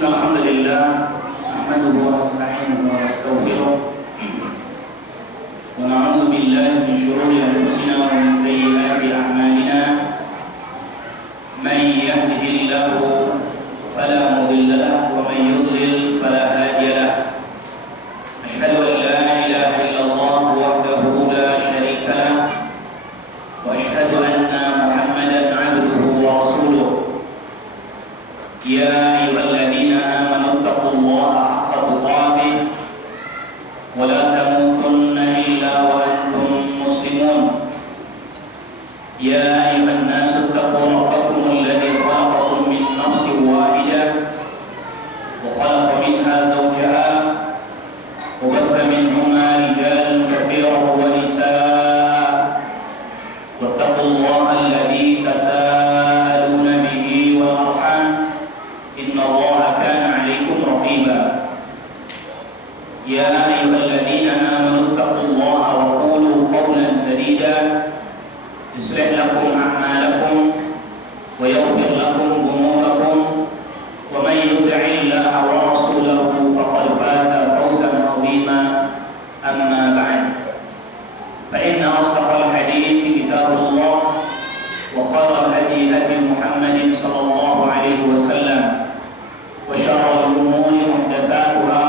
Alhamdulillah, nahmaduhu wa nasta'inuhu wa nastaghfiruh wa na'udzu billahi min shururi anfusina wa min sayyiati a'malina. Man yahdihillahu fala mudilla lahu wa man yudlil fala hadiya lahu. Asyhadu an la ilaha illallah wahdahu la syarika lahu wa asyhadu anna Muhammadan 'abduhu wa rasuluh. Ya ayyuhalladzina amanu taqullaha haqqa tuqatih wa la tamutunna illa wa antum muslimun. Ya ayyuhan nasu taqu rabbakum alladzi khalaqakum min nafsin wahidah wa khalaqa minha zawjaha wa batha minhuma rijalan katsiran wa nisaa. Wattaqullaha alladzi tasaaluna bihi wal arham inna Allaha kana 'alaykum raqiba. Ya ayyuhalladzina amanu taqullaha wa qulu qawlan sadida yuslih lakum a'malakum wa yaghfir lakum dhunubakum wa man yuti'illaha wa rasulahu faqad faza fawzan 'azima. Amma ba'd, fa inna asdaqal hadithi kitabullah wa khairal hadi hadi Muhammadin sallallahu alaihi wasallam wa syarrul umuri muhdatsatuha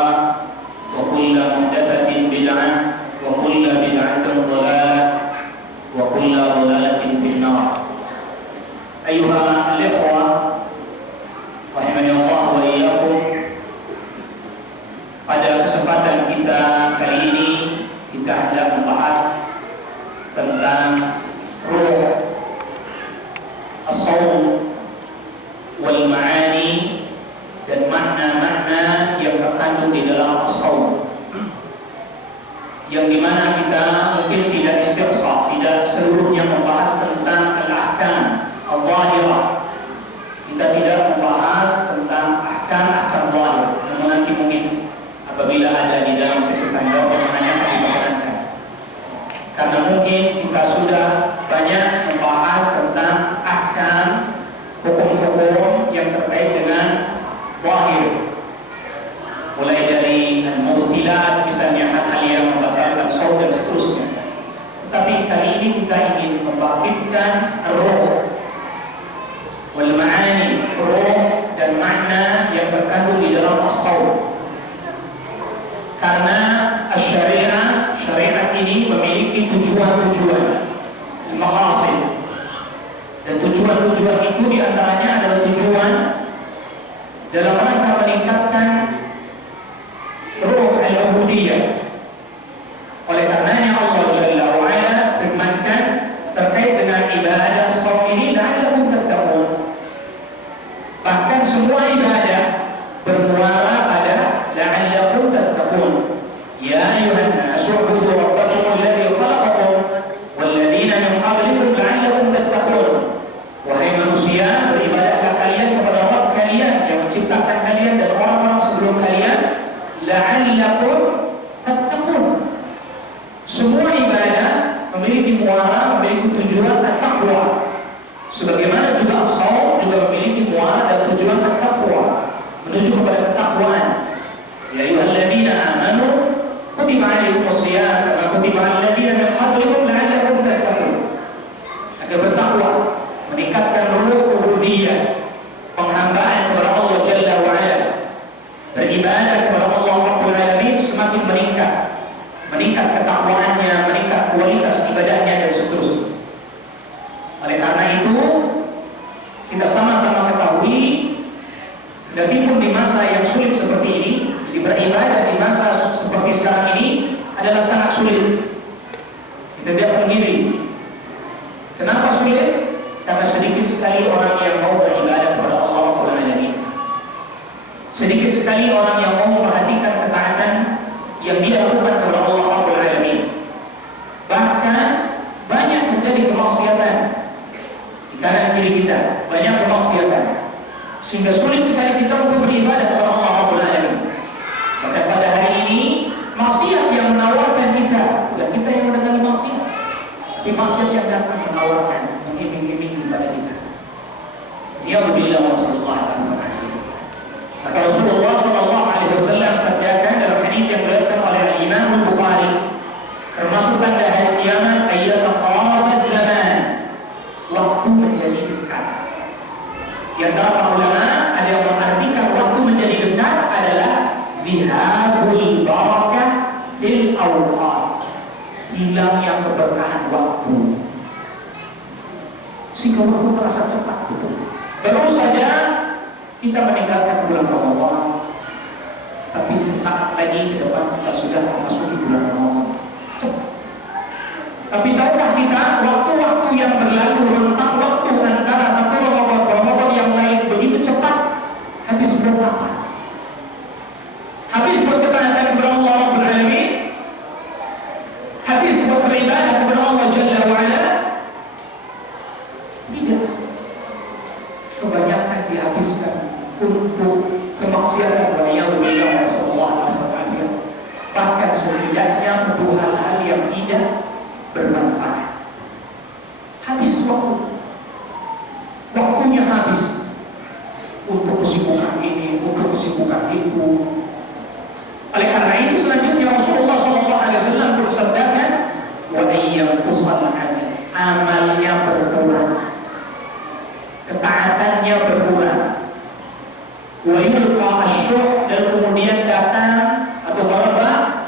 wa kullu muhdatsatin bid'ah wa kullu bid'atin dhalalah wa kullu dhalalatin fin-nar. Ayyuhal ikhwah rahimani Allah wa iyyakum, pada kesempatan kita kali ini kita hendak membahas tentang ruh as-shaum wal ma'ani dan makna-makna yang terkandung di dalam as-shaum, yang dimana kita mungkin tidak istiqsa, tidak seluruhnya membahas tentang al-ahkam al-zahirah. Kita tidak membahas tentang ahkam-ahkam zahir, namun nanti mungkin apabila ada di dalam sesi tanya jawab pertanyaan diperkenankan, karena mungkin kita sudah banyak membahas tentang ahkam, hukum-hukum yang terkait dengan zahir, mulai dari al-mubtilat, misalnya hal-hal yang membatalkan shaum dan seterusnya. Tapi kali ini kita ingin membangkitkan ruh wal ma'ani, ruh dan makna yang terkandung di dalam as-shaum. Karena syariat ini memiliki tujuan-tujuan, maqasid, dan tujuan-tujuan itu diantaranya adalah tujuan dalam rangka meningkatkan ruh al-ubudiyah. Oleh karenanya Allah Jalla wa Ala firmankan terkait dengan ibadah shaum ini, la'allakum tattaqun. Bahkan semua ibadah bermuara pada la'allakum tattaqun. Ya ayyuhan nasu u'budu rabbakum alladzi khalaqakum wal ladzina min qablikum la'allakum tattaqun. Wahai manusia, beribadahlah kalian kepada Rabb kalian yang menciptakan kalian dan orang-orang sebelum kalian, la'allakum tattaqun. Semua ibadah memiliki muara, memiliki tujuan at-taqwa. Sebagaimana juga shaum juga memiliki muara dan tujuan at-taqwa, menuju kepada ketakwaan. Ya ayyuhalladzina amanu kutiba 'alaikumus shiyam kama kutiba 'alal ladzina min qablikum la'allakum tattaqun. Agar bertakwa, meningkatkan ruh ubudiyah, penghambaan kepada Allah Jalla wa Ala, beribadah kepada Allah Rabbul Alamin semakin meningkat ketakwaannya, meningkat kualitas ibadahnya dan seterusnya. Oleh karena itu kita sama-sama ketahui, meskipun di masa yang sulit seperti ini, jadi beribadah di masa seperti sekarang ini adalah sangat sulit. Kita tidak pungkiri. Kenapa sulit? Karena sedikit sekali orang yang mau beribadah kepada Allah Rabbul Alamin. Sedikit sekali orang yang mau memperhatikan ketaatan yang dia lakukan kepada Allah Rabbul Alamin. Bahkan banyak menjadi kemaksiatan di kanan kiri kita, banyak kemaksiatan, sehingga sulit sekali kita untuk beribadah kepada Allah Rabbul Alamin. Maka pada hari ini maksiat yang menawarkan kita, bukan kita yang mendatangi maksiat, tapi maksiat yang datang menawarkan, mengiming-imingi kepada kita. Ya Rabbi Allah sallallahu alaihi wasallam. Maka Rasulullah Di antara para ulama ada yang mengartikan waktu menjadi dekat adalah bihabul barakah fil awqat, hilangnya keberkahan waktu, sehingga waktu terasa cepat gitu. Baru saja kita meninggalkan bulan Ramadan, tapi sesaat lagi ke depan kita sudah memasuki bulan Ramadan. Tapi tahukah kita waktu-waktu yang berlalu, rentang waktu antara satu Ramadan yang lain begitu cepat, habis berapa? Habis berketaatan kepada Allah Rabbul Alamin, habis beribadah kepada Allah Jalla wa'ala. Tidak, kebanyakan dihabiskan untuk kemaksiatan waliyadzubillah sallallahu alaihi wasallam. Bahkan setidaknya untuk hal-hal yang tidak bermanfaat. Habis waktunya habis untuk kesibukan ini, untuk kesibukan itu. Oleh karena itu selanjutnya Rasulullah SAW bersabda, wa iyyakusal amalnya berkurang, ketaatannya berkurang, wa yulqa asyuh, dan kemudian datang atau berubah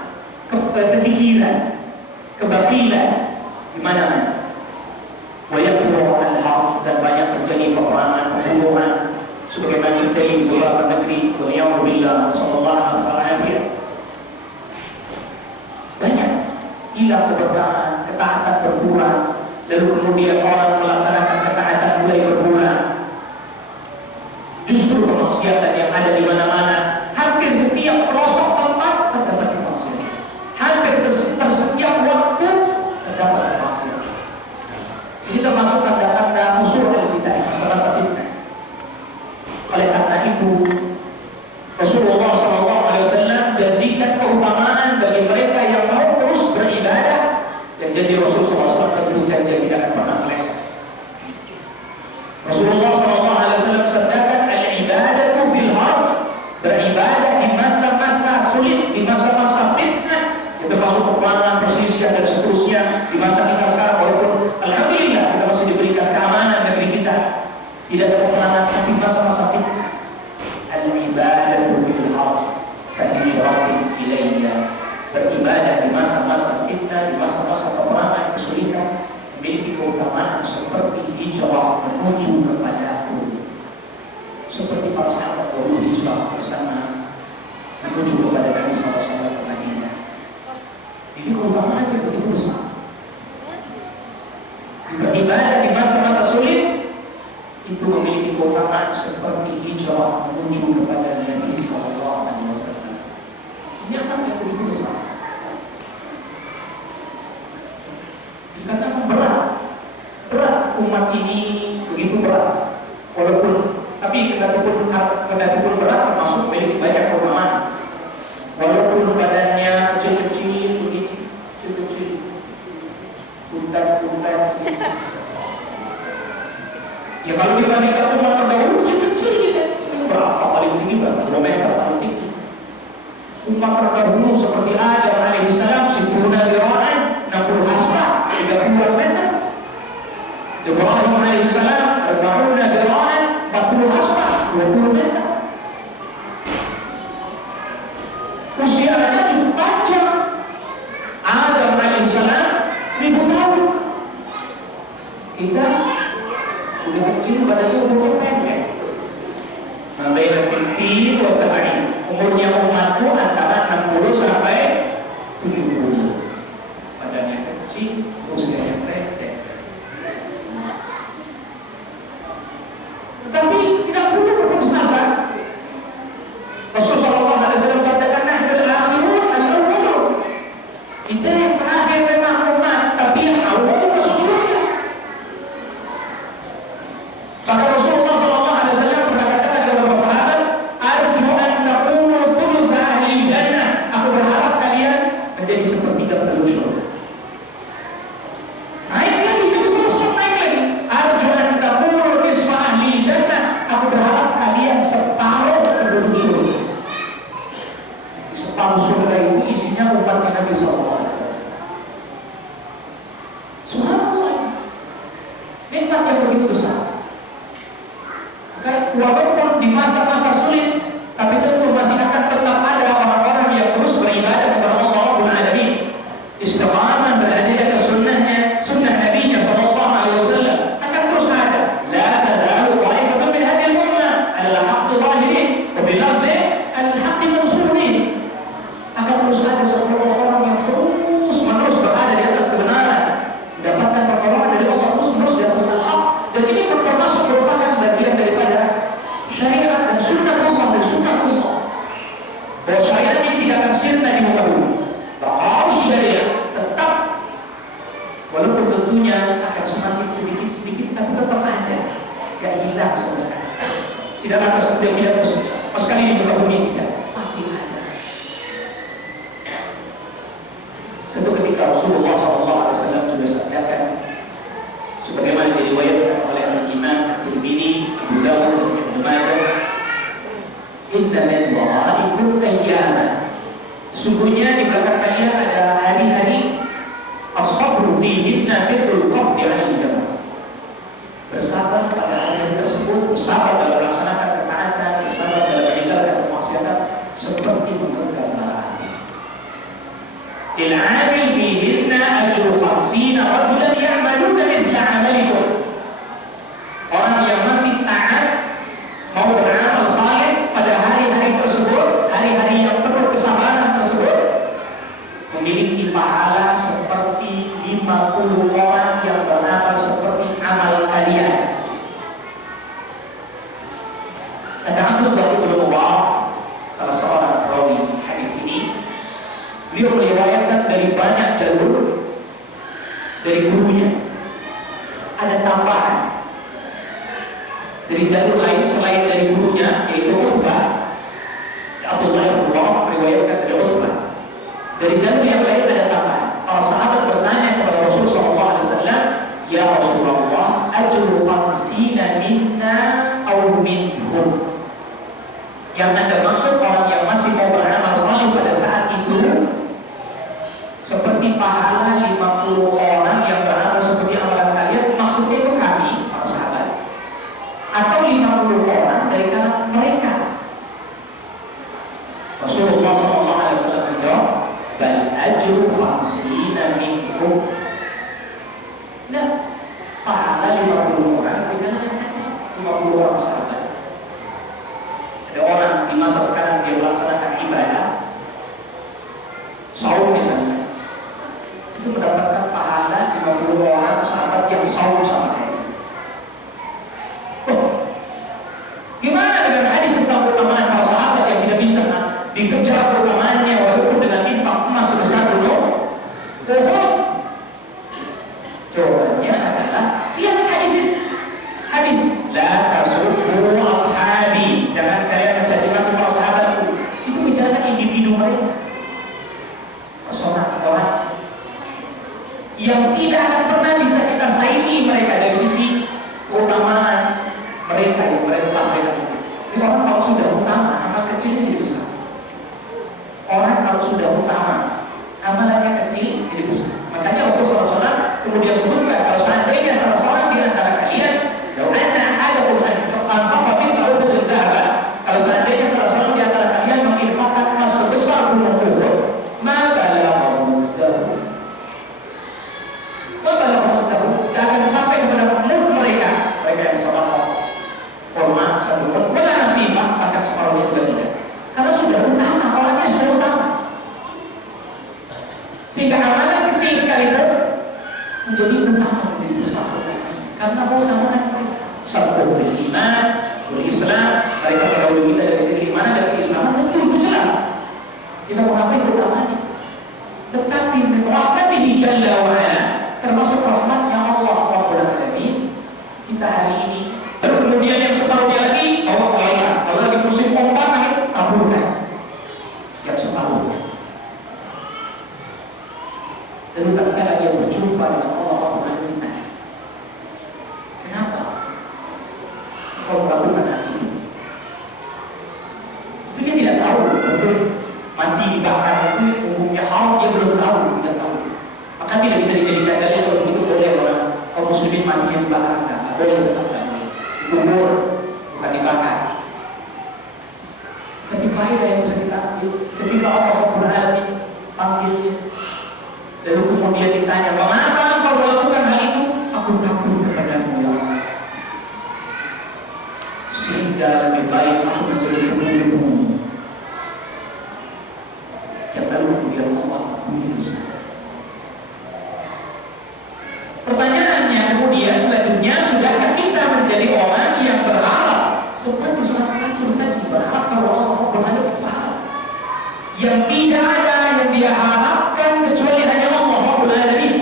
kefikiran, kebakilan di mana-mana, wa yakthuru al-harj, dan banyak terjadi peperangan, pembunuhan, sebagaimana terjadi di beberapa negeri. Waliyadzubillah sallallahu alaihi wasallam. Banyak hilang keberkahan, ketaatan berkurang, lalu kemudian orang melaksanakan ketaatan mulai berkurang. Justru kemaksiatan yang ada di mana-mana, hampir setiap pelosok tempat terdapat kemaksiatan, hampir setiap waktu terdapat kemaksiatan. Ini termasuk tanda-tanda musuh kita, masalah fitnah. Oleh karena itu Rasulullah SAW janjikan keutamaan bagi mereka yang mau terus beribadah, dan janji Rasulullah SAW tentu janji yang tidak akan pernah meleset. Rasulullah SAW sabdakan, al-ibadatu fil harj, beribadah di masa-masa sulit, di masa-masa fitnah, itu termasuk peperangan, perselisihan dan seterusnya. Di masa kita sekarang, walaupun alhamdulillah kita masih diberikan keamanan negeri kita, tidak ada peperangan, tapi masa-masa fitnah, al-ibadatu fil harj kahijratin ilayya, beribadah di masa-masa fitnah, di masa-masa peperangan, kesulitan, memiliki keutamaan seperti hijrah menuju kepadaku, seperti para sahabat dahulu hijrah bersama menuju kepada Nabi SAW ke Madinah. Ini keutamaan yang begitu besar. Beribadah di masa-masa sulit itu memiliki keutamaan seperti hijrah menuju kepada Nabi SAW. Ini akan yang begitu besar. Dikatakan berat umat ini, begitu berat. Walaupun, tapi kedatupun berat termasuk memiliki banyak keutamaan. Walaupun badannya kecil-kecil begini, kecil-kecil, puntat. Ya kalau kita lihat umat terdahulu kecil-kecil gitu, berapa paling tinggi, berapa 2 meter paling tinggi. Umat terdahulu seperti Adam alaihissalam 10 diraan, 60 hasbah, 30 meter. Ibrahim alaihissalam 40 diraan, 40 hasbah, 20 meter. Usianya cukup panjang. Adam alaihissalam 1000 tahun. Kita udah kecil, badannya umurnya pendek. Sampai sinti wasabari, umurnya umatku antara 60 sampai 70. Badannya kecil, usianya pendek. Tapi tidak perlu berputus asa. Rasulullah SAW sabdakan, nahdul akhirun al-awwalun. Kita yang terakhir memang umat, tapi yang awal masuk surga. Maka Rasulullah SAW pernah katakan kepada para sahabat, arju an takunu thulutsa ahli jannah. Aku berharap kalian menjadi sepertiga penduduk surga. Naik lagi, itu selesai naik lagi. Arju an takunu nisfa ahli jannah. Aku berharap kalian separuh penduduk surga. Separuh surga itu isinya umat Nabi SAW. Subhanallah, nikmat yang begitu besar. Okay? walaupun di masa-masa sulit, tapi tentu masih akan tetap ada orang-orang yang terus beribadah kepada Allah Rabbul Alamin, istiqamah berada di atas sunnahnya, sunnah Nabi-Nya sallallahu alaihi wasallam, akan terus ada. La tazalu ta'ifatun min hadhihi al-ummah 'ala al-haqqi zahirin wa bil lafzi al-haqqi mansurin. Akan terus ada orang yang terus-menerus berada di atas kebenaran, mendapatkan pertolongan dari Allah terus-menerus di atas al-haq. Dan ini termasuk merupakan bagian daripada syariat dan sunnah Allah dan sunnah Allah. Bahwa syariat ini tidak akan sirna di muka bumi. Bahwa syariat tetap, walaupun tentunya akan semakin sedikit-sedikit, tapi tetap ada, gak hilang sama sekali. Tidak akan tidak sama sekali di muka bumi tidak, masih ada. Satu ketika Rasulullah SAW juga sabdakan, sebagaimana diriwayatkan oleh Imam At-Tirmidzi, Abu Dawud, dan Ibnu Majah, inna min wara'ikum ayyama, sesungguhnya di belakang kalian ada hari-hari as-sabru fihinna mithlul qabdi 'alal jamr, bersabar pada hari tersebut, bersabar dalam melaksanakan ketaatan, bersabar dalam meninggalkan kemaksiatan seperti menggenggam bara api. Lil-'amil fihinna ajru 50 rajulan ya'maluna mithla 'amalikum. Orang yang masih taat mau beramal saleh pada hari-hari tersebut, hari-hari yang penuh kesabaran tersebut, memiliki pahala seperti 50 orang yang beramal seperti amal kalian. Kata Abdullah bin Mubarak, salah seorang perawi hadis ini, beliau meriwayatkan dari banyak jalur dari gurunya. Ada tambahan dari jalur lain selain dari gurunya, yaitu Utbah. Abdullah bin Mubarak meriwayatkan dari Utbah. Dari jalur yang lain ada tambahan. Para sahabat bertanya kepada Rasulullah SAW, ya Rasulullah, ajru 50 minna aw minhum. Yang Anda maksud orang yang masih mau beramal saleh pada saat itu seperti pahala 50 orang yang beramal seperti amalan kalian, maksudnya itu kami, para sahabat, atau 50 orang dari kalangan mereka? Rasulullah SAW menjawab, bal ajru 50 minkum. Nah, pahala 50 orang dengan 50 orang sahabat. Ada orang di masa sekarang dia melaksanakan ibadah saum misalnya, itu mendapatkan pahala 50 orang sahabat yang saum sama dia. Gimana dengan hadis tentang keutamaan para sahabat yang tidak bisa dikejar keutamaannya walaupun dengan infak emas sebesar gunung Uhud? Jawabannya adalah, lihat hadis ini. Hadis, la tasubbu ashabi, jangan kalian mencaci maki para sahabatku. Itu bicara individu mereka, personal orang yang tidak akan pernah bisa kita saingi mereka dari sisi keutamaan mereka yang mereka lakukan. Ini orang kalau sudah utama, amal kecilnya jadi besar. Orang kalau sudah utama, amalannya kecil jadi besar. Makanya Rasulullah SAW kemudian sebutkan, kalau seandainya salah seorang di antara kalian, kalau seandainya salah seorang di antara kalian menginfakkan emas sebesar gunung Uhud, maka tidak akan sampai kepada mulut mereka yang salah format satu pun mana nasibah, bahkan separuhnya juga tidak, karena sudah utama, orangnya sudah utama, sehingga amalan kecil sekalipun menjadi utama, menjadi besar, karena keutamaan mereka. Satu beriman, berislam, mereka mendahului kita dari segi mana dari keislaman, tentu itu jelas. Kita mengapain keutamaannya? Tetapi rahmatihi jalla wa ala, termasuk rahmatnya Allah Rabbul Alamin, kita hari ini. Lalu kemudian yang separuhnya lagi, Allah kuasa. Kalau lagi musim pompa sakit, taburkan yang separuhnya. Lalu tatkala dia berjumpa dengan Allah Rabbul Alamin, kenapa kau melakukan hal ini? Itu dia tidak tahu betul mati dibakar itu umumnya haram, dia belum tahu, tidak tahu. Maka tidak bisa dijadikan dalil kalau begitu boleh orang kaum muslimin mati yang dibakar, tidak boleh, tetap dikubur, bukan dibakar. kemudian ditanya, mengapa engkau melakukan hal itu? Aku takut kepadamu ya Allah. Sehingga lebih baik aku menjadi pemimpinmu. Yang lalu kemudian Allah bisa. Pertanyaannya kemudian selanjutnya, sudahkah kita menjadi orang yang berharap seperti seorang racun tadi, berharap kalau Allah berada di pahala yang tidak ada yang dia harapkan kecuali hanya Allah Rabbul Alamin?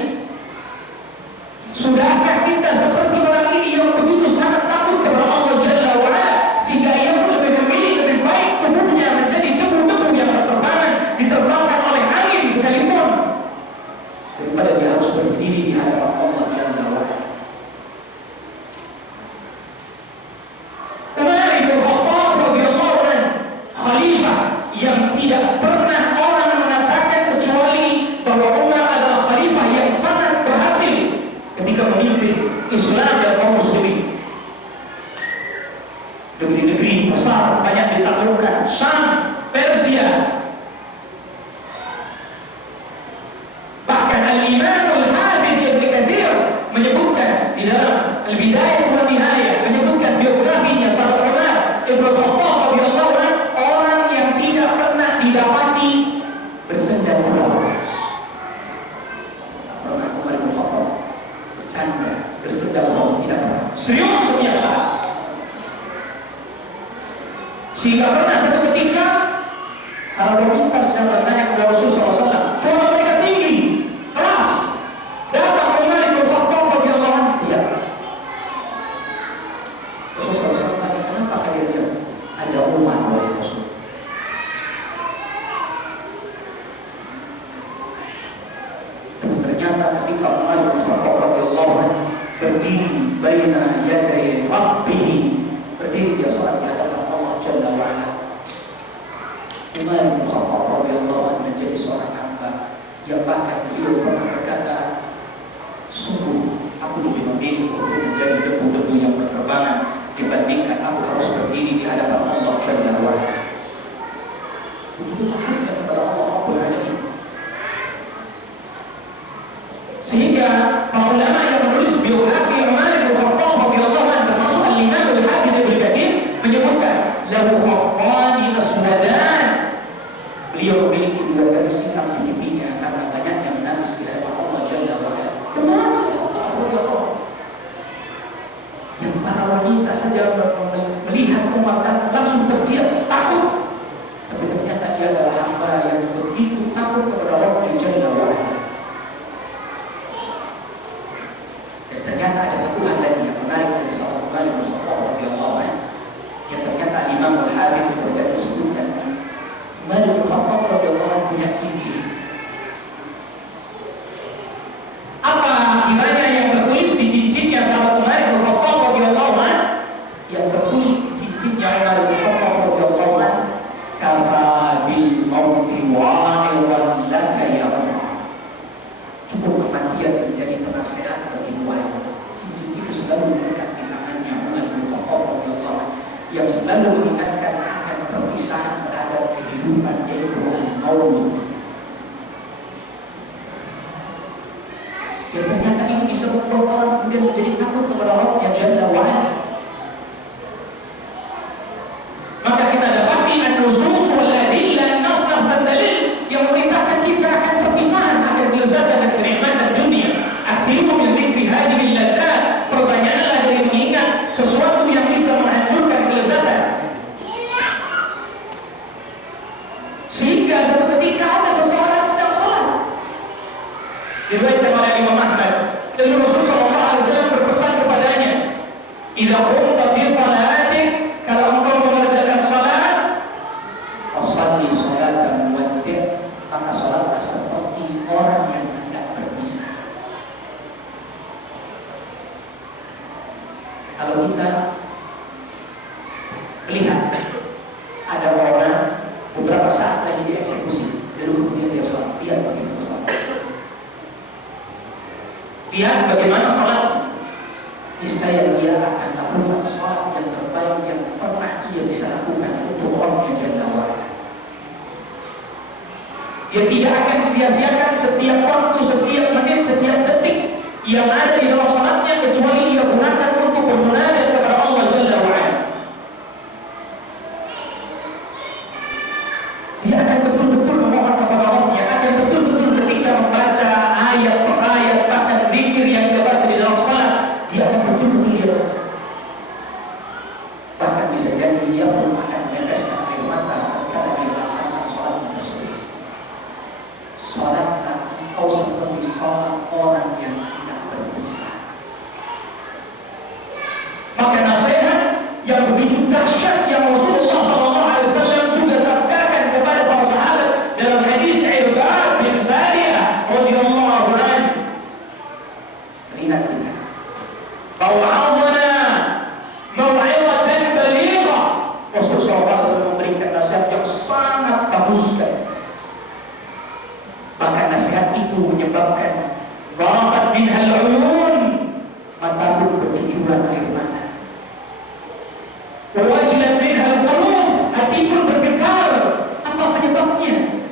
Sudahkah kita seperti orang ini yang begitu sangat takut kepada Allah Jalla wa'ala sehingga ia pun lebih memilih lebih baik tubuhnya menjadi debu-debu yang berterbangan diterbangkan oleh angin sekalipun daripada dia harus berdiri di hadapan Allah Jalla wa'ala. Umar bin Khattab radhiyallahu anhu, khalifah yang tidak pernah orang mengatakan kecuali bahwa Umar adalah khalifah yang sangat berhasil ketika memimpin Islam dan kaum muslimin. Negeri-negeri besar banyak ditaklukkan, Syam, Persia. Bahkan Al-Imam Al-Hafidh Ibnu Katsir menyebutkan di dalam Al-Bidayah wa Nihayah, menyebutkan biografinya sahabat Umar Ibnu Khattab radhiyallahu anhu, orang yang tidak pernah didapati bersenda gurau. Pernah Umar Ibnu Khattab bersenda gurau, tidak pernah. Serius setiap saat. Sehingga pernah satu ketika kalau lintas dan bertanya kepada Rasulullah SAW, suara mereka tinggi, keras, datang Umar Ibnu Khattab radhiyallahu anhu. Tidak. Rasulullah SAW tanya, kenapa kalian diam? Ada Umar wahai Rasul. Dan ternyata ketika Umar Ibnu Khattab radhiyallahu anhu berdiri baina yaday Rabbih, berdiri dia salat di hadapan Allah Jalla wa'ala, Umar bin Khattab radhiyallahu anhu menjadi seorang hamba yang bahkan beliau pernah berkata, sungguh aku lebih memilih untuk menjadi debu-debu yang berterbangan dibandingkan aku harus berdiri di hadapan Allah Jalla wa'ala. Begitu takutnya kepada Allah Rabbul Alamin. Sehingga para ulama yang menulis biografi Umar bin Khattab radhiyallahu anhu, termasuk Al-Imam Al-Hafidh Ibnu Katsir, menyebutkan lahu khaqqani aswadan. Beliau memiliki dua garis hitam di pipinya karena banyaknya menangis di hadapan Allah Jalla wa'ala. Yang para wanita saja melihat Umar dan langsung terdiam, takut. Tapi ternyata dia adalah hamba yang begitu takut kepada Allah Jalla wa'ala. Dan ternyata ada satu hal lagi yang menarik dari sahabat Umar bin Khattab radhiyallahu anhu, yang ternyata Imam Al-Hafidh berkata sebutkan, Umar bin Khattab radhiyallahu anhu punya cincin. Apa kiranya yang tertulis di cincinnya sahabat Umar bin Khattab radhiyallahu anhu? Yang tertulis di cincinnya Umar bin Khattab radhiyallahu anhu, kafa bil mauti wa'iwan laka ya Umar. Cukup kematian menjadi penasehat bagi Umar. Cincin itu selalu melekat di tangannya Umar bin Khattab radhiyallahu anhu, yang selalu mengingatkan akan perpisahan terhadap kehidupan yaitu al-maut. Yang ternyata ini bisa membuat orang kemudian menjadi takut kepada Allah yang Jalla wa'ala. Maka kita dapati an-nusus wal adillah, nas-nas dan dalil yang memerintahkan kita akan perpisahan, akan kelezatan dan kenikmatan dunia. Akhiru min dzikri hadhihi al-ladzat. Pertanyaanlah dari mengingat sesuatu yang bisa menghancurkan kelezatan. Sehingga suatu ketika ada seseorang sedang salat. Diriwayatkan oleh Imam Ahmad, dan Rasulullah SAW berpesan kepadanya, "Idza qumta fi salatik," kalau engkau mengerjakan salat, "Fashalli shalatan muwaddi'," maka salatlah seperti orang yang hendak berpisah. Kalau kita melihat ada orang beberapa saat lagi dieksekusi, lalu kemudian dia salat, lihat bagaimana salat. Lihat bagaimana salat. Niscaya dia akan lakukan salat yang terbaik yang pernah ia bisa lakukan untuk orang yang Jalla wa'ala. Dia tidak akan sia-siakan setiap waktu, setiap menit, setiap detik yang ada di dalam salatnya, kecuali dia gunakan untuk bermunajat kepada Allah Jalla wa'ala. Dia akan betul-betul memohon kepada Allah, akan betul-betul ketika membaca ayat per ayat, bahkan zikir yang dia baca di dalam salat, dia akan betul-betul dia baca. Bahkan bisa jadi dia pun akan meneteskan air mata karena dia melaksanakan salat muslim. Salatnya engkau seperti salat orang yang tidak berdosa. Maka nasihat yang begitu dahsyat yang Rasulullah SAW juga sabdakan kepada para sahabat dalam hadis Irbad bin Sariyah radhiyallahu anhu. Lihat bahwa Allah mau'izatan balighah. Rasulullah SAW memberikan nasihat yang sangat bagus. Maka nasihat itu menyebabkan dharafat minhal uyun, mata pun bercucuran air mata. Wajilat minhal qulub, hati pun bergetar. Apa penyebabnya?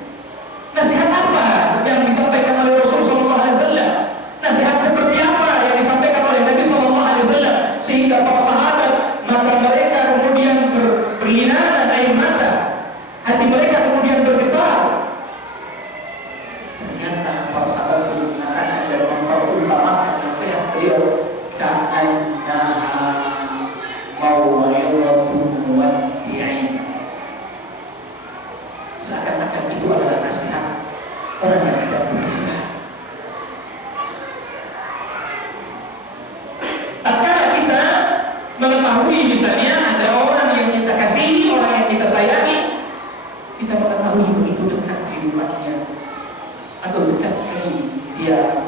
Nasihat apa yang disampaikan oleh Rasulullah SAW? Nasihat seperti apa yang disampaikan oleh Nabi SAW sehingga para sahabat mata mereka kemudian berlinaran air mata, hati mereka kemudian bergetar? Ternyata para sahabat menggunakan dan memperutamakan nasihat beliau ka'annaha mau'izatun muwaddi'in. Seakan-akan itu adalah nasihat orang yang tidak berdosa. Tatkala kita mengetahui misalnya ada orang yang kita kasihi, orang yang kita sayangi, kita mengetahui begitu dekat kehidupannya atau dekat sekali dia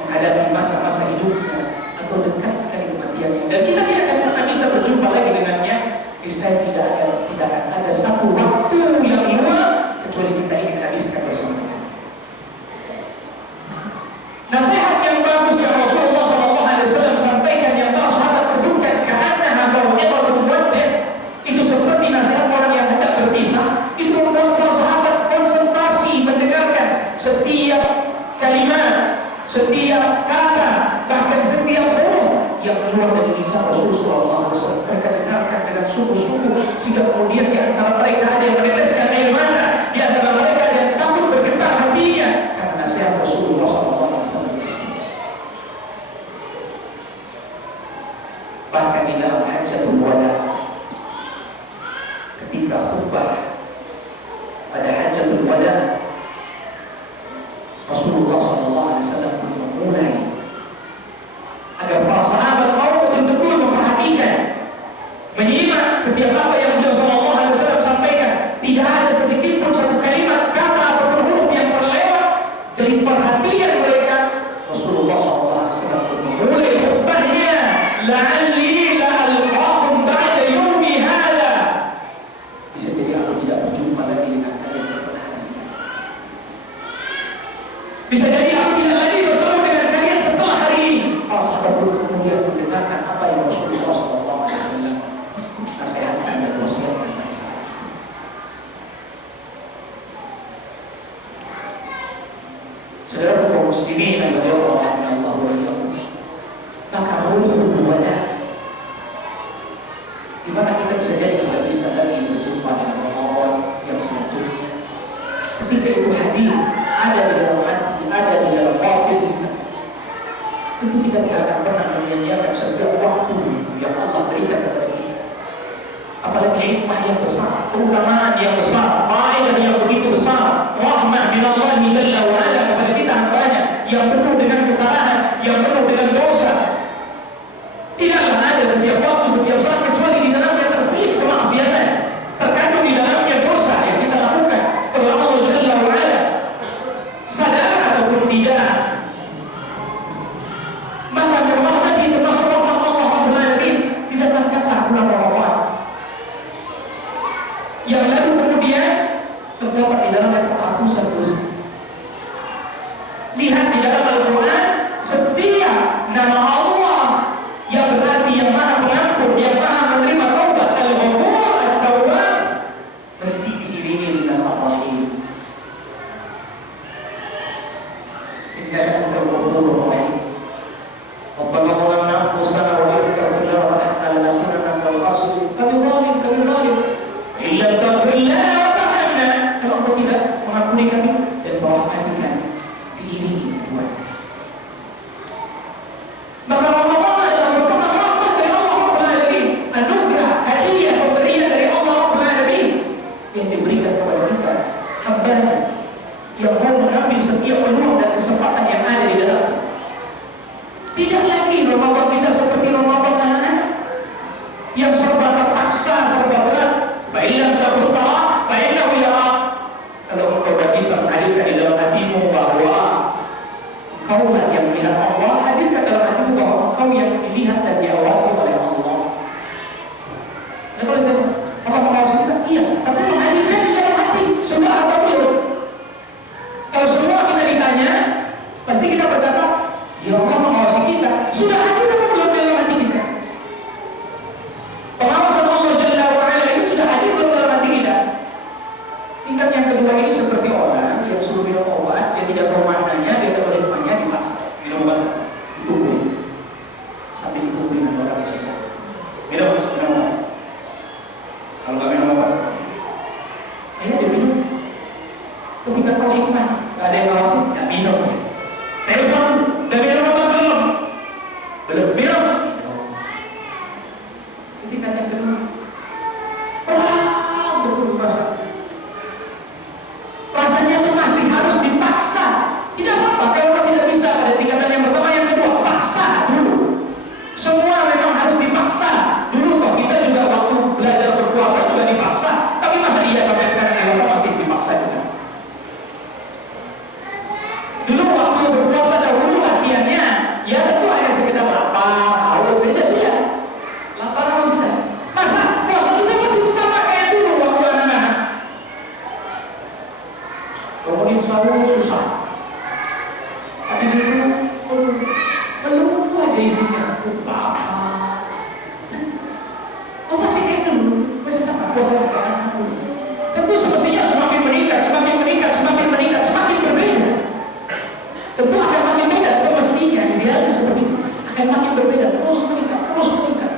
menghadapi masa-masa hidupnya atau dekat sekali kematiannya, dan kita tidak akan pernah bisa berjumpa lagi dengannya, bisa tidak akan ada satu waktu yang luang kecuali kita ingin habiskan bersamanya. Nasihat yang bagus yang Rasulullah SAW sampaikan yang para sahabat sebutkan ka'annaha mau'izatun muwaddi', itu seperti nasihat orang yang hendak berpisah. Itu membuat para sahabat konsentrasi mendengarkan setiap kalimat, setiap kata, bahkan setiap huruf yang keluar dari lisan Rasulullah SAW. Mereka dengarkan dengan sungguh-sungguh sehingga kemudian di antara mereka ada yang meneteskan air mata, di antara mereka ada yang takut bergetar hatinya karena nasihat Rasulullah SAW. Bahkan di dalam Hajjatul Wada, ketika khutbah pada Hajjatul Wada, Rasulullah SAW memulai agar para sahabat mau betul-betul memperhatikan, menyimak setiap apa yang beliau SAW sampaikan. Tidak ada sedikit pun satu kalimat, kata atau huruf yang terlewat dari perhatian mereka. Rasulullah SAW memulai khutbahnya, la'alli la'alqakum ba'da yawmi hadha. Bisa jadi aku tidak berjumpa lagi dengan kalian setelah hari ini. Bisa jadi aku tidak lagi bertemu dengan kalian setelah hari ini. Para sahabat kemudian mendengarkan apa yang Rasulullah SAW nasihatkan dan wasiatkan kepada saya. Saudara kaum muslimin yang dirahmati Allah wa iyyakum, maka ulul wada, di mana kita bisa jadi tidak bisa lagi berjumpa dengan Ramadan yang selanjutnya. Ketika itu hadir, ada di dalam hati, ada di dalam batin, tentu kita tidak akan pernah menyia-nyiakan setiap waktu yang Allah berikan kepada kita. Apalagi hikmah yang besar, keutamaan yang besar, faedah yang begitu besar, rahmah min Allah Jalla wa Ala kepada kita hambanya yang penuh dengan kesalahan, yang penuh dengan dosa. Tidaklah ada setiap waktu, setiap saat kecuali di dalamnya terselip kemaksiatan, terkandung di dalamnya dosa yang kita lakukan kepada Allah Jalla wa Ala, sadar ataupun tidak. Maka kemana kita termasuk rahmat Allah Rabbul Alamin didatangkanlah bulan Ramadan yang lalu kemudian terdapat di dalamnya penghapusan dosa. Lihat di dalam Al-Quran, setiap nama Allah yang berarti yang maha pengampun, yang maha menerima taubat, Al-Ghafur, At-Tawwab, mesti diiringi dengan Ar-Rahim. ampuni kami dan bawakan kami diiringi Tuhan. Maka Ramadan adalah merupakan rahmat dari Allah Rabbul Alamin, anugerah, hadiah, pemberian dari Allah Rabbul Alamin yang diberikan kepada kita, hamba-Nya yang mau mengambil setiap peluang dan kesempatan yang ada di dalam. Tidak lagi Ramadan kita seperti Ramadan anak-anak yang serba terpaksa, serba berat. Baiklah kita berdoa, baiklah ya. Kalau engkau tak bisa menghadirkan di dalam hatimu bahwa kaulah yang melihat Allah, hadirkan dalam hatimu bahwa kau yang dilihat dan diawasi oleh Allah. Dan kalau Allah mengawasi kita, iya, tapi menghadirkan di dalam hati sudah atau belum? Kalau semua kita ditanya, pasti kita berkata, ya Allah mengawasi kita, sudah hadir atau belum dalam hati kita? Pengawasan Allah Jalla wa'ala itu sudah hadir belum dalam hati kita? Tingkat yang kedua ini seperti orang yang suruh minum obat, dia tidak tahu maknanya, dia tahu ritmenya, dipaksa minum obat, ditungguin sampai ditungguin dengan orang itu. Minum obat. Kalau nggak minum obat, dia minum. Tapi nggak tahu hikmah, nggak ada yang ngawasin, nggak minum. Telepon, udah minum obat belum? Belum minum. Itu tingkat yang kedua. Betul rasa. Rasanya itu masih harus dipaksa. Tidak apa-apa kalau tidak bisa pada tingkatan yang pertama, yang kedua paksa dulu. Semua memang harus dipaksa dulu. Kok kita juga waktu belajar berpuasa juga dipaksa. Tapi masa iya sampai sekarang dewasa masih dipaksa juga? Dulu waktu berpuasa dahulu latihannya, ya tentu hanya sekedar lapar, haus saja sudah. Lapar haus sudah. Masa puasa juga masih sama kayak dulu waktu anak-anak. Kemudian selalu susah. Tapi dulu belum ada isinya. Apa? Oh masih kayak dulu, masih sama puasa anak dulu. Tentu semestinya semakin meningkat, semakin meningkat, semakin meningkat, semakin berbeda. Tentu akan makin beda semestinya, idealnya seperti itu. Akan makin berbeda, terus meningkat, terus meningkat.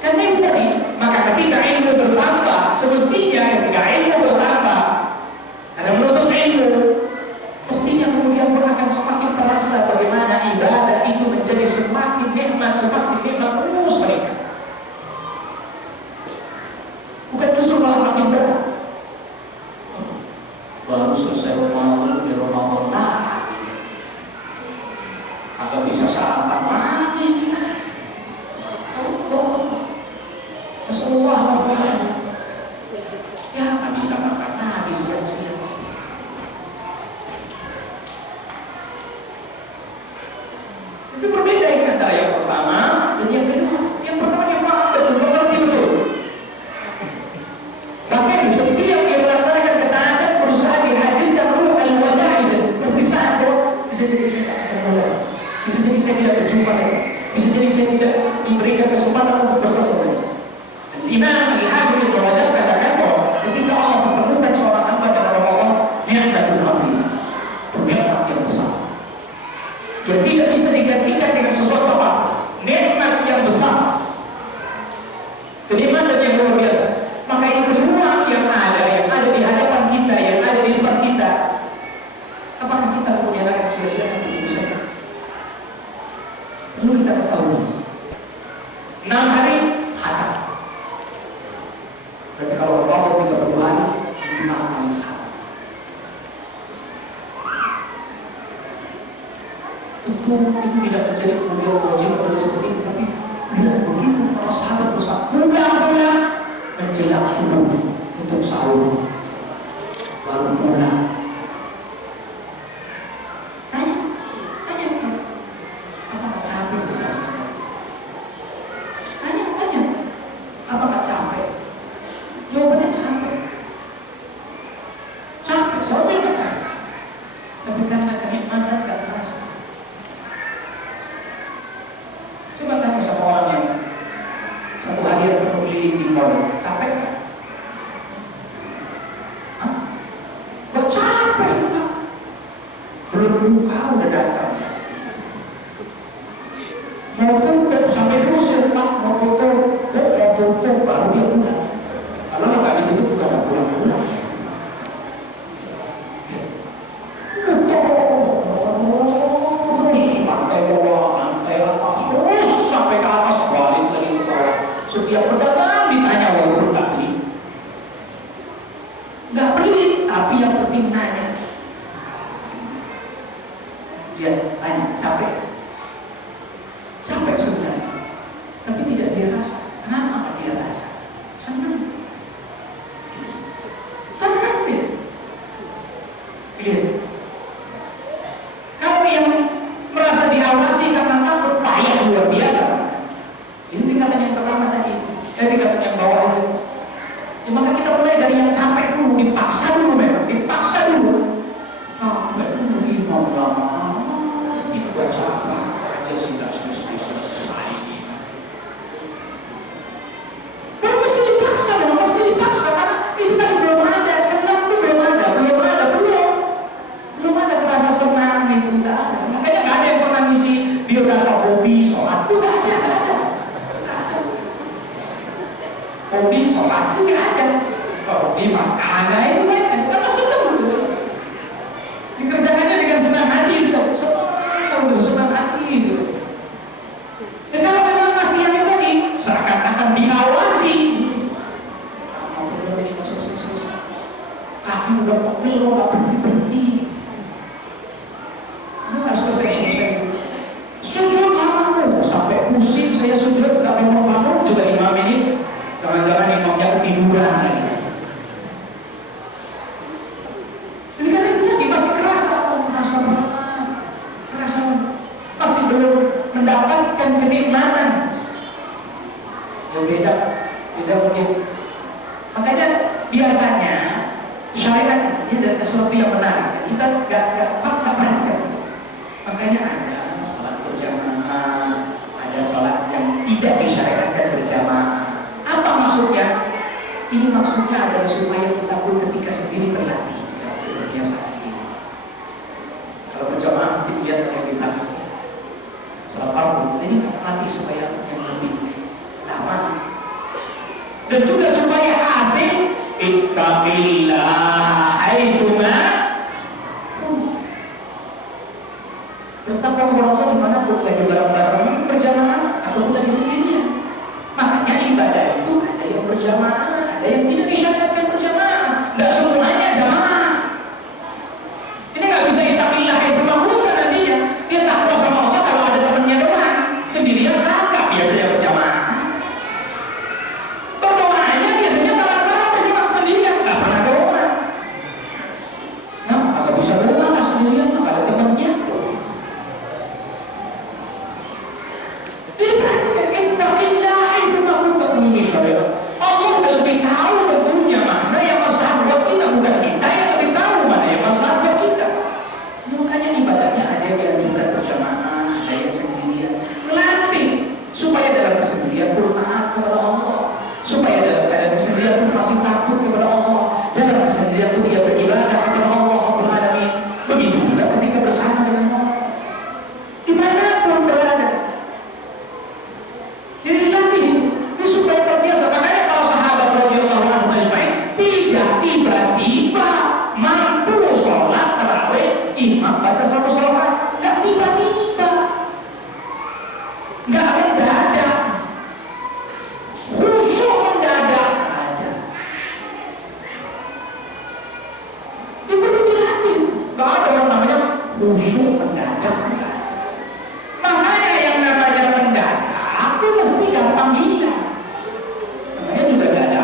Karena itu tadi, maka ketika ilmu bertambah, semestinya ketika ilmu bertambah, ada menuntut ilmu, mestinya kemudian pun akan semakin terasa bagaimana ibadah itu menjadi semakin nikmat terus meningkat. Bukan justru malah makin berat. Baru selesai Ramadan, di Ramadan lagi. Agak bisa sarapan lagi. Rasulullah berkata, ya nggak bisa makan lagi siang-siang. Itu berbeda ini antara yang pertama dan yang kedua. Yang pertama dia paham betul, mengerti betul. Bahkan setiap yang melaksanakan ketaatan berusaha dihadirkan ruh al-wada'i, perpisahan kok bisa jadi saya tak tertolong, bisa jadi saya tidak berjumpa lagi, bisa jadi saya tidak diberikan kesempatan untuk bertemu lagi. Imam Al-Habib Al-Wajah katakan bahwa ketika Allah mempertemukan seorang hamba dalam Ramadan, nikmatun azimah, nikmat yang besar yang tidak bisa digantikan dengan sesuatu apa, nikmat yang besar, kenikmatan yang luar biasa. Maka yang kedua yang ada di hadapan kita, yang ada di depan kita, apakah kita kemudian akan sia-siakan begitu saja? Perlu kita ketahui 6 hari hatam. Berarti kalau Ramadan 30 hari, 5 hari hatam. Tentu itu tidak menjadi kemudian wajib seperti itu, tapi bila begitu para sahabat besar pulang menjelang subuh untuk sahur, baru pulang. Tanya, apakah capek berpuasa? Tanya, apakah capek? Jawabannya capek. Capek, selalu bilang capek. Tapi karena kenikmatan gak terasa. Coba tanya sama orang yang satu hari berkeliling di mall, capek kan? Hah? Gak capek kan? Belum buka udah datang. Mau tutup sampai rusir Pak, mau tutup baru dia pulang. Kalau nggak ditutup juga nggak pulang. Saya tidak yang bawah itu. Ya, maka kita mulai dari yang capek dulu, dipaksa dulu memang, dipaksa dulu. Sampai dulu imam lama, dibaca apa aja sudah selesai. Memang mesti dipaksa, memang mesti dipaksa karena itu kan belum ada, senang itu belum ada terasa senang gitu, tidak ada. Makanya nggak ada yang pernah ngisi biodata hobi sholat, itu nggak ada. Hobi sholat itu nggak ada. Hobi makan itu kan karena senang dulu. Dikerjakannya dengan senang hati gitu, senang hati gitu. Dan kalau memang masih yang tadi seakan-akan diawasi, aku udah pemilu nggak berhenti, nggak selesai. Sujud kamu sampai pusing saya sujud nggak mau juga imam ini, jangan-jangan imamnya ketiduran lagi. Mendapatkan kenikmatan yang beda mungkin. Makanya biasanya syariat ini adalah sesuatu yang menarik. Kita nggak perhatikan. Makanya ada salat berjamaah, ada salat yang tidak disyariatkan berjamaah. Apa maksudnya? Ini maksudnya adalah supaya kita pun ketika sendiri berlatih, berbiasa. Kalau berjamaah mungkin dia terlihat ditambah. Salat ini latih supaya yang lebih lama dan juga supaya asing ittaqillah haitsuma tetap Allah dimanapun, baik bareng-bareng berjamaah ataupun lagi sendirian. Makanya ibadah itu ada yang berjamaah, ada yang tidak disyariatkan berjamaah. Nggak semuanya jamaah. Ini nggak bisa ittaqillah haitsuma kan nantinya dia takwa sama Allah kalau ada temannya doang, sendirian agak biasanya berjamaah. Berdoanya biasanya kadang-kadang berjamaah sendirian, nggak pernah doa. Nah, kalau bisa doa sendirian tuh ada temannya. Allah lebih tahu tentunya mana yang masalah buat kita, bukan kita yang lebih tahu mana yang masalah buat kita. Makanya ibadahnya ada yang dianjurkan berjamaah, ada yang sendirian. Melatih supaya dalam kesendirian pun taat kepada Allah, supaya dalam keadaan kesendirian pun masih takut kepada Allah, dalam kesendirian pun dia beribadah kepada Allah Rabbul Alamin. Begitu juga ketika bersama dengan Allah, dimanapun berada. Jadi dilatih ini supaya terbiasa. Makanya kalau sahabat radhiyallahu anhum ajma'in tidak tiba-tiba mampu sholat tarawih imam baca satu sholat, nggak tiba-tiba, nggak mendadak, khusyuk mendadak ada. Itu perlu dilatih. Nggak ada yang namanya khusyuk mendadak. Makanya yang namanya mendadak aku mesti gampang hilang. Makanya juga nggak ada.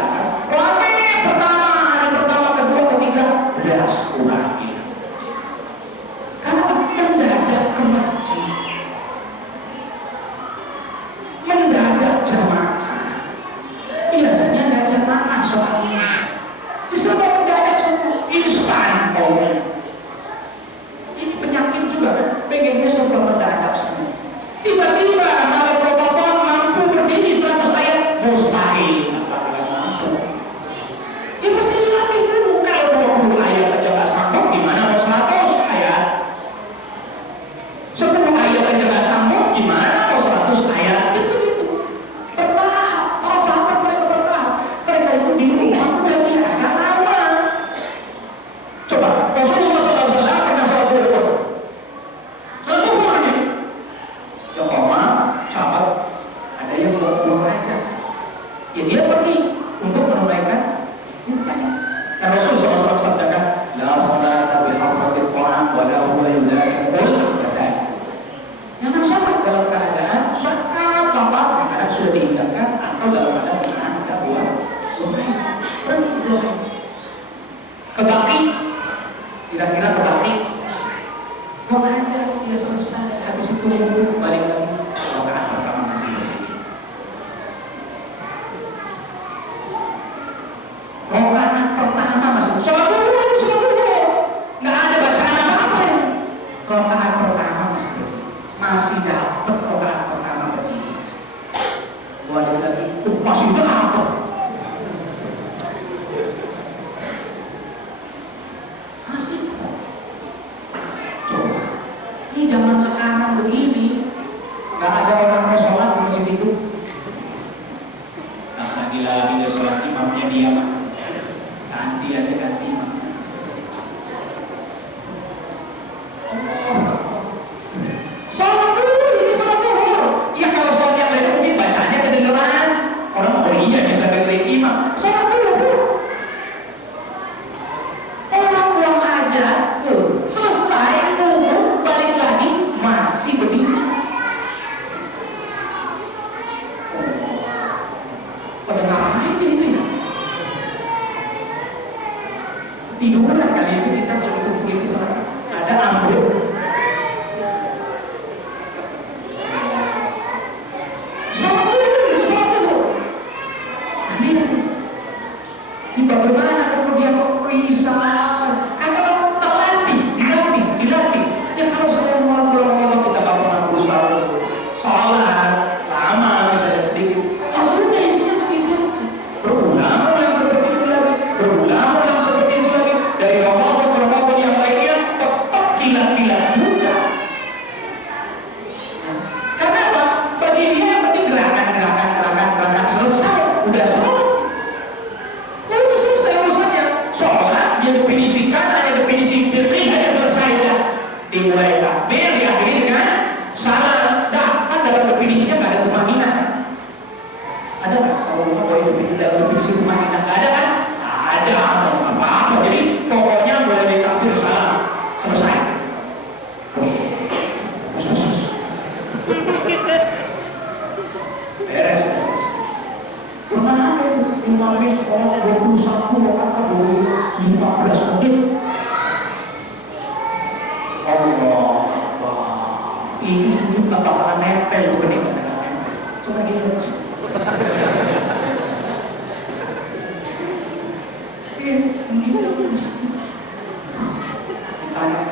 Rame pertama, hari pertama, kedua, ketiga, belas kurang. Karena mendadak ke masjid, mendadak jamaah, biasanya nggak jamaah soalnya. Bisa mau mendadak semua instan pokoknya. Ini penyakit juga kan, pengennya serba mendadak semua. Tiba-tiba malam Ramadan mampu berdiri 100 ayat, mustahil. Ya pasti dilatih dulu. Kalau 20 ayat aja nggak sanggup, gimana mau 100 ayat? 10 ayat aja nggak sanggup, gimana mau 100 ayat? Itu bertahap. Kalau sahabat mereka bertahap, mereka itu di rumah udah biasa lama. Coba Rasulullah SAW pernah sholat zuhur. Sholat zuhur nih. Jamaah sahabat ada yang buang aja. Ya dia pergi untuk menunaikan ibadah. Dan Rasulullah SAW sabdakan, la salata bi hadratil Qur'an wa la huwa yudakul badan. Yang sahabat dalam keadaan zakat bapak keadaan sudah diindahkan atau dalam keadaan menahan tidak buat pergi kebaki, kira-kira kebaki buang aja, dia selesai. Habis itu balik lagi rakaat pertama masih. Balik lagi, masih apa? Masih. Coba, ini zaman sekarang begini, nggak ada orang sholat masih tidur. Nah, bila sholat imamnya dia mah ganti aja ganti imam. Sholat dulu, ini sholat dulu. Ya kalau sholat yang lain mungkin bacanya kedengeran. Orang oh iya bisa ganti imam. Sholat dulu. Orang buang aja, tuh selesai umur balik lagi masih begini. Pada ngapain ini? Tiduran kali itu kita kalau begitu ada ambruk. Bagaimana kemudian bisa akan dilatih. Ya kalau saya mau kita nggak pernah berusaha sholat lama misalnya sedikit, ya sudah isinya begitu. Berulang yang seperti itu lagi, berulang yang seperti itu lagi. Dari Ramadan ke Ramadan yang lainnya tetap kilat-kilat juga. Karena apa? Berdiri yang penting gerakan selesai, udah selesai. Dimulai takbir, diakhiri dengan salam. Dah, kan dalam definisinya nggak ada tumaninah. Ada nggak? Kalau definisi dalam definisi tumaninah nggak ada kan? Ada, apa-apa. Jadi pokoknya mulai dari takbir salam selesai. Beres. Kemana itu? 5 menit, 21, 15 menit. Allah, itu sujud nggak bakalan nempel, bener nggak nempel. Coba dia ditanya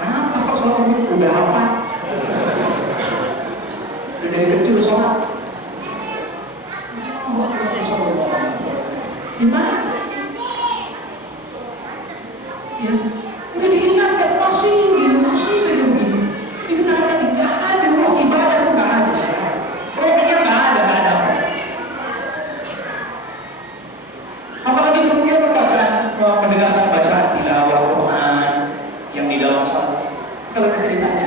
kenapa kok sholat udah apa? Udah dari kecil sholat. Gimana? Ya, udah diingatkan masih saja begini. Itu namanya nggak ada roh ibadah, itu nggak ada. Rohnya nggak ada. Apalagi kemudian mendengarkan bacaan tilawah Quran yang di dalam salat. Kalau kita ditanya,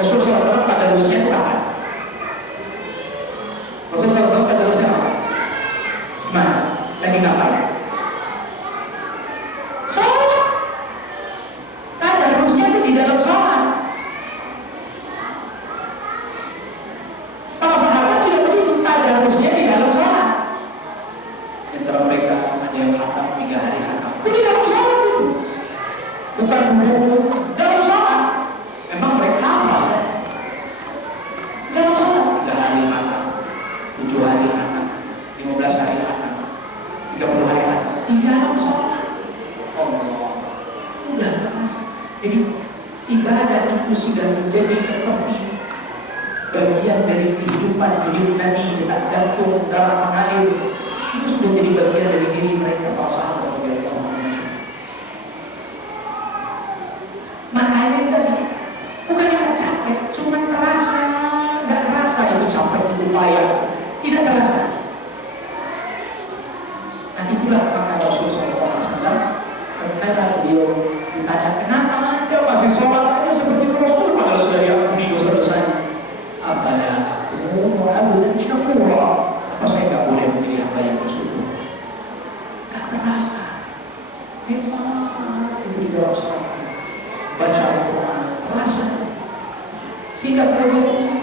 Rasulullah SAW pada usia itu kapan? Rasulullah SAW pada usia kapan? Mana? Lagi kapan? Jadi ibadah itu sudah menjadi seperti bagian dari kehidupan hidup Nabi. Kita jantung dalam mengalir itu sudah jadi bagian dari diri mereka para sahabat dari Allah. Makanya tadi bukan yang capek, cuma terasa, nggak terasa itu sampai itu payah, tidak terasa. Nah itulah maka Rasulullah SAW ketika beliau ditanya kenapa Anda masih sholat aja seperti Rasul padahal sudah diampuni dosa-dosanya. Apalagi aku dan syukur. Apa saya nggak boleh menjadi hamba yang bersyukur? Nggak terasa. Memang itu di dalam sholat baca Al-Quran terasa. Sehingga pertanyaannya,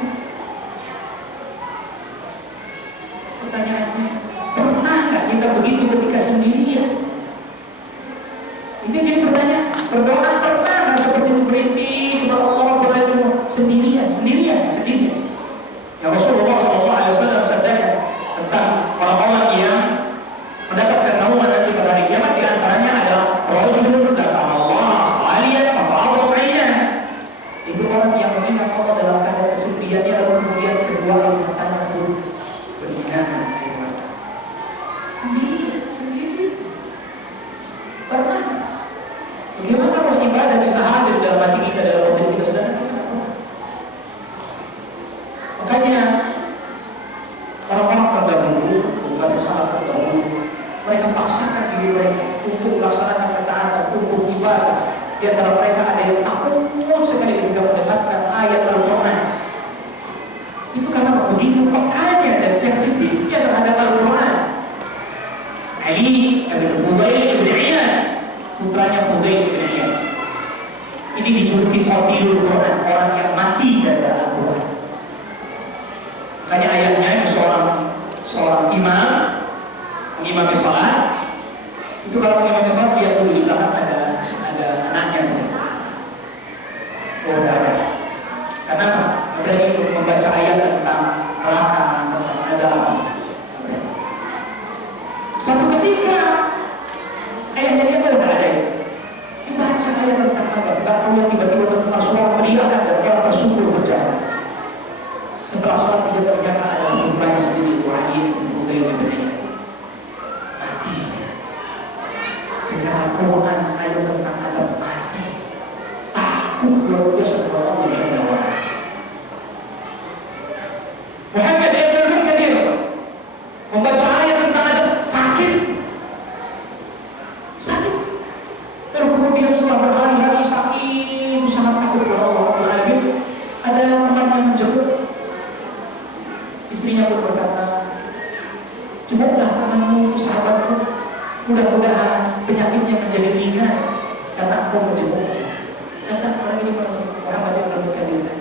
pernah nggak kita begitu ketika sendirian? Itu jadi pertanyaan. Berdoa pernah nggak seperti beritik kepada Allah sendirian? Ya Rasulullah SAW sabdanya tentang orang-orang yang mendapatkan naungan nanti pada hari kiamat, di antaranya adalah rajulun dzakara Allah khaliyan fa'adha 'ainah. Itu orang yang mengingat Allah dalam keadaan kesepiannya lalu kemudian kedua matanya pun beriman. kasih salat terdahulu. Mereka paksakan diri mereka untuk melaksanakan ketaatan, untuk ibadah. Di antara mereka ada yang takut sekali ketika mendengarkan ayat Al-Quran. Itu karena begitu pekanya dan sensitifnya terhadap Al-Quran. Ali bin Fudail bin Iyad, putranya Fudail bin Iyad, ini dijuluki qatilul Quran, orang yang mati gara-gara Al-Quran. Makanya ayatnya seorang imam mengimami salat, itu kalau mengimami salat dia dulu di belakang ada anaknya. Oh, ada. Karena ada yang membaca ayat tentang neraka, tentang azab. Satu ketika ayatnya itu tidak ada. Dibaca ayat tentang azab, tidak tahu yang tiba-tiba tentang suara teriakan dan dia bersyukur berjalan. Setelah sholat dia ternyata ada berbahaya sendiri wajib untuk yang berbeda. Mati. Dengan Al-Quran ayat tentang azab mati. Takut luar biasa kepada Allah Subhanahu wa Ta'ala. Muhammad ibn Katsir membaca ayat tentang azab sakit. Lalu kemudian setelah berhari-hari sakit, sangat takut kepada Allah Ta'ala. Ada teman yang menjemput. Istrinya pun berkata, "Jemputlah temanmu, sahabatku, mudah-mudahan penyakitnya menjadi ringan karena aku menjemputnya." Kata orang ini Muhammad yang berkata,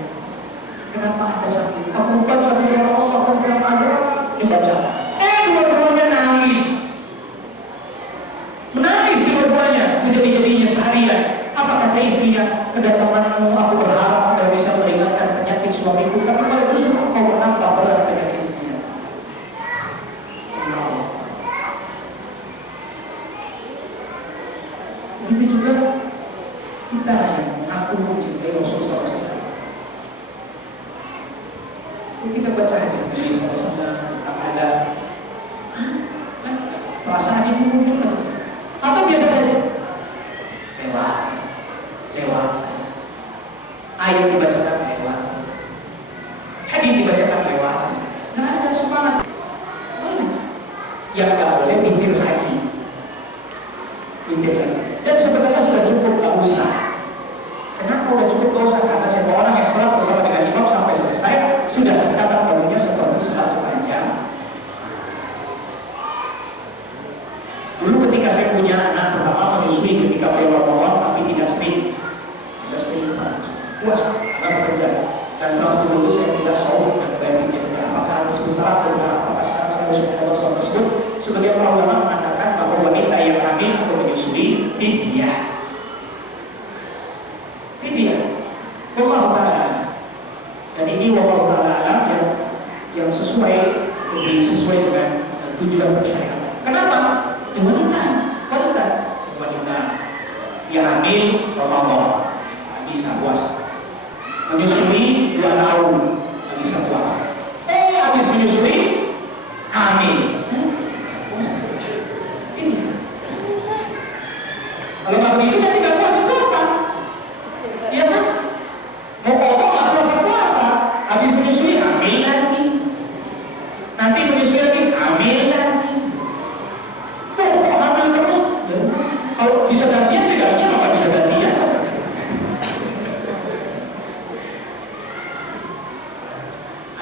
"Kenapa ada sakit? Aku baca firman Allah tentang azab." Dibaca. Dua-duanya nangis. Menangis dua-duanya sejadi-jadinya seharian. Apa kata istrinya? "Kedatanganmu aku berharap agar bisa meringankan penyakit suamiku, tapi kalau justru kau menambah berat penyakitnya." Begitu juga kita yang mengaku mencintai Rasulullah SAW. Kita baca hadis Nabi SAW ada perasaan itu muncul atau biasa saja lewat saja. Ayat dibacakan lewat saja, hadis dibacakan lewat saja. Nah, ada semangat yang tak boleh pinggir lagi. Dan sebenarnya sudah cukup, tak usah. Kenapa sudah cukup? Tak usah, karena siapa orang yang sholat bersama dengan imam sampai selesai sudah tercatat barunya seperti sholat sepanjang. Dulu ketika saya punya anak pertama menyusui ketika beliau Ramadan, pasti tidak sering puas karena bekerja. Dan setelah itu saya tidak tahu dan baiknya sedang apakah harus bersalah atau apakah sekarang saya harus menjawab soal tersebut. Sebagian para ulama mengatakan bahwa wanita yang hamil atau menyusui fidyah. Wallahu ta'ala. Dan ini wallahu ta'ala yang sesuai dengan tujuan persyaratan. Kenapa? Wanita yang hamil Ramadan bisa puasa, menyusui 2 tahun bisa puasa. Habis menyusui hamil. Kalau nggak begitu nanti nggak puasa, iya kan? Mau potong nggak puasa, habis menyusui hamil lagi, nanti menyusui lagi hamil lagi. Kalau bisa gantian sih gantian, apa bisa gantian?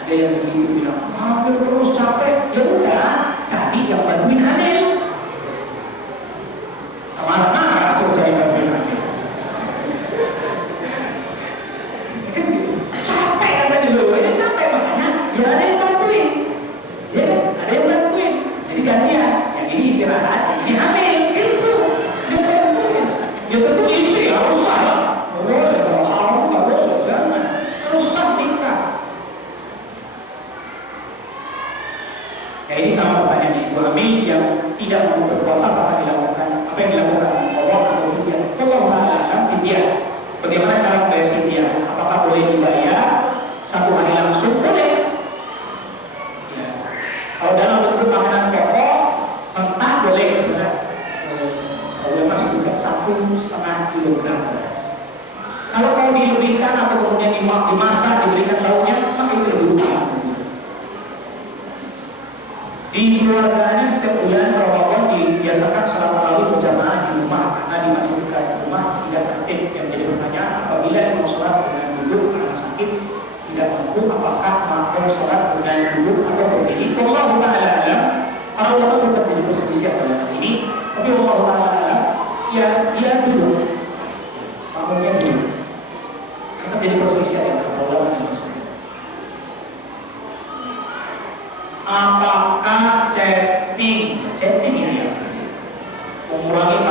Ada yang begitu bilang, hampir terus capek. Ya udah, cari yang bantuin hamil. Kemana-mana aku cari bantuin hamil. Capek katanya dulu, ini capek makanya. Ya ada yang bantuin, Jadi gantian. Yang ini istirahat, yang ini hamil. Ya tentu istri harus sah. Boleh, kalau Allah nggak boleh, jangan. Harus sah nikah. Ya ini sama pertanyaan ibu hamil yang tidak mau berpuasa apa dilakukan? Apa yang dilakukan? Allah atau fidyah? Kalau alam fidyah. Bagaimana cara membayar fidyah? Apakah boleh dibayar 1 hari langsung? Boleh. Ya. Kalau dalam bentuk makanan pokok, mentah boleh. Kalau masih juga 1,5 kilogram beras. Kalau mau dilebihkan atau kemudian dimasak, diberikan lauknya, maka itu lebih utama. Di keluarganya setiap bulan Ramadan dibiasakan sholat tarawih berjamaah di rumah karena dimasukkan di rumah tidak tertib. Yang jadi pertanyaan, apabila mau sholat dengan duduk karena sakit tidak mampu, apakah mampu sholat dengan duduk atau berdiri? Allah Taala alam. Para ulama tetap jadi perselisihan dalam ini, tapi Allah Taala alam ya dia duduk, makmumnya duduk. Tetap jadi perselisihan dalam ulama ini. Apakah chatting ini ya mengurangi